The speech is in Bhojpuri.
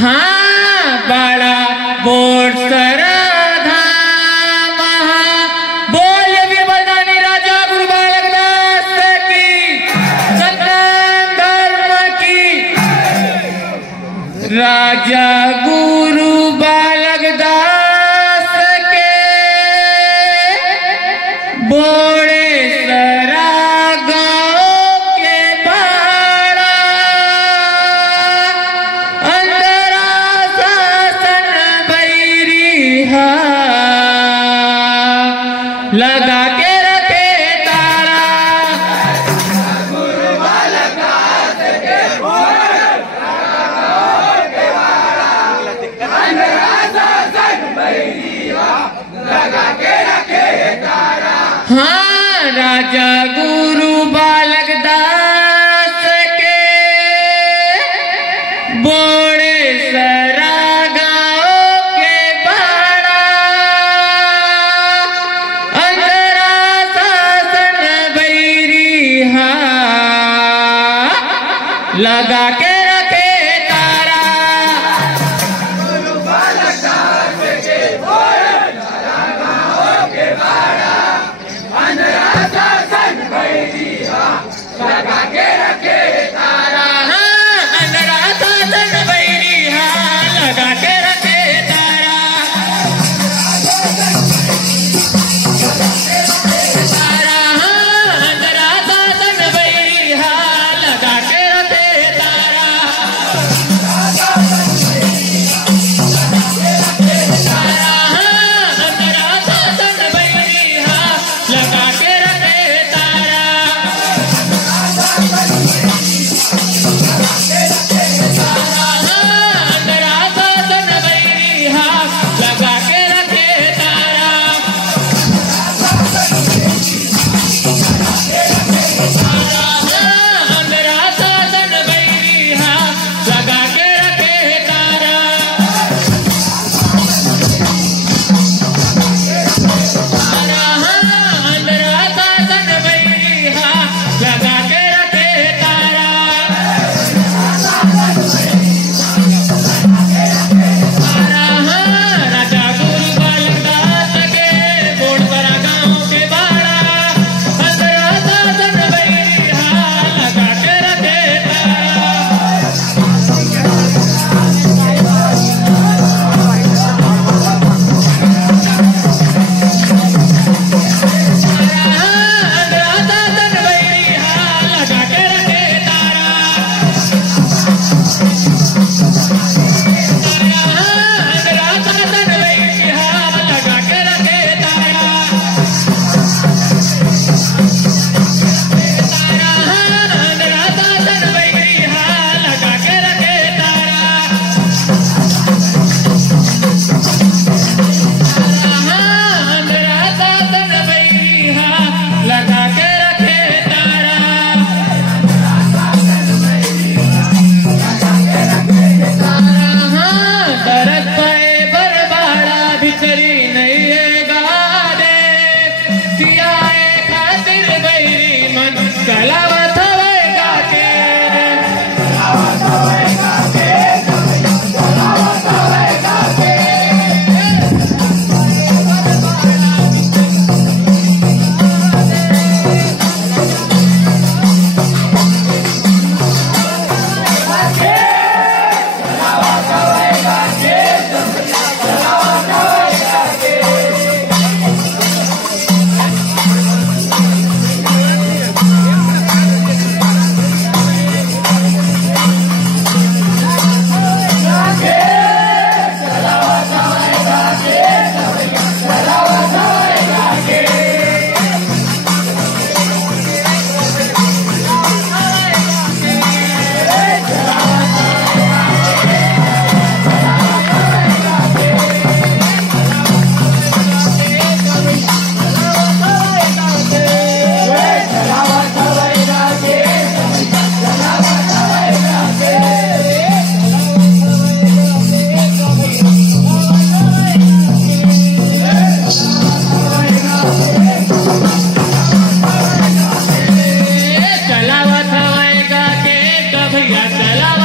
हाँ बड़ा बोट सरधा बोल विरबलदानी राजा गुरु बालक दास की सनातन धर्म की राजा गुरु बालक दास के बोड़े सरा गाँव के बाड़ा अंदरा शासन बैरी लगा के रखे तारा गुरु बालक दास के लगा के रखे तारा। हाँ राजा गुरु बालक दास के बोड़े सरा गाँव के बाड़ा अंदरा शासन बैरी लगा के रखे तारा गुरु बालक दास के बोड़े सरा गाँव के बाड़ा अंदरा शासन बैरी लगा के रखे तारा। अंदरा शासन बैरी लगा के रखे तारा अंदरा शासन बैरी लगा के रखे तारा अंदरा शासन बैरी लगा के रखे तारा। अंदरा शासन बैरी लगा के रखे तारा अंदरा शासन बैरी लगा के रखे तारा। अंदरा शासन बैरी लगा के रखे तारा राजा गुरु बालक दास के बोड़ सरा गाँव के बाड़ा अंदरा शासन बैरी लगा के रखे तारा। अंदरा शासन बैरी लगा के रखे तारा अंदरा शासन बैरी लगा के रखे तारा अंदरा शासन बैरी लगा के रखे तारा अंदरा शासन बैरी लगा के रखे तारा। दरद पे बरबाड़ा भितरी नहीं है गादे सियाए खातिर बैरी मन चलावत हवे गाके चलावत हवे गा के कभिया चलावत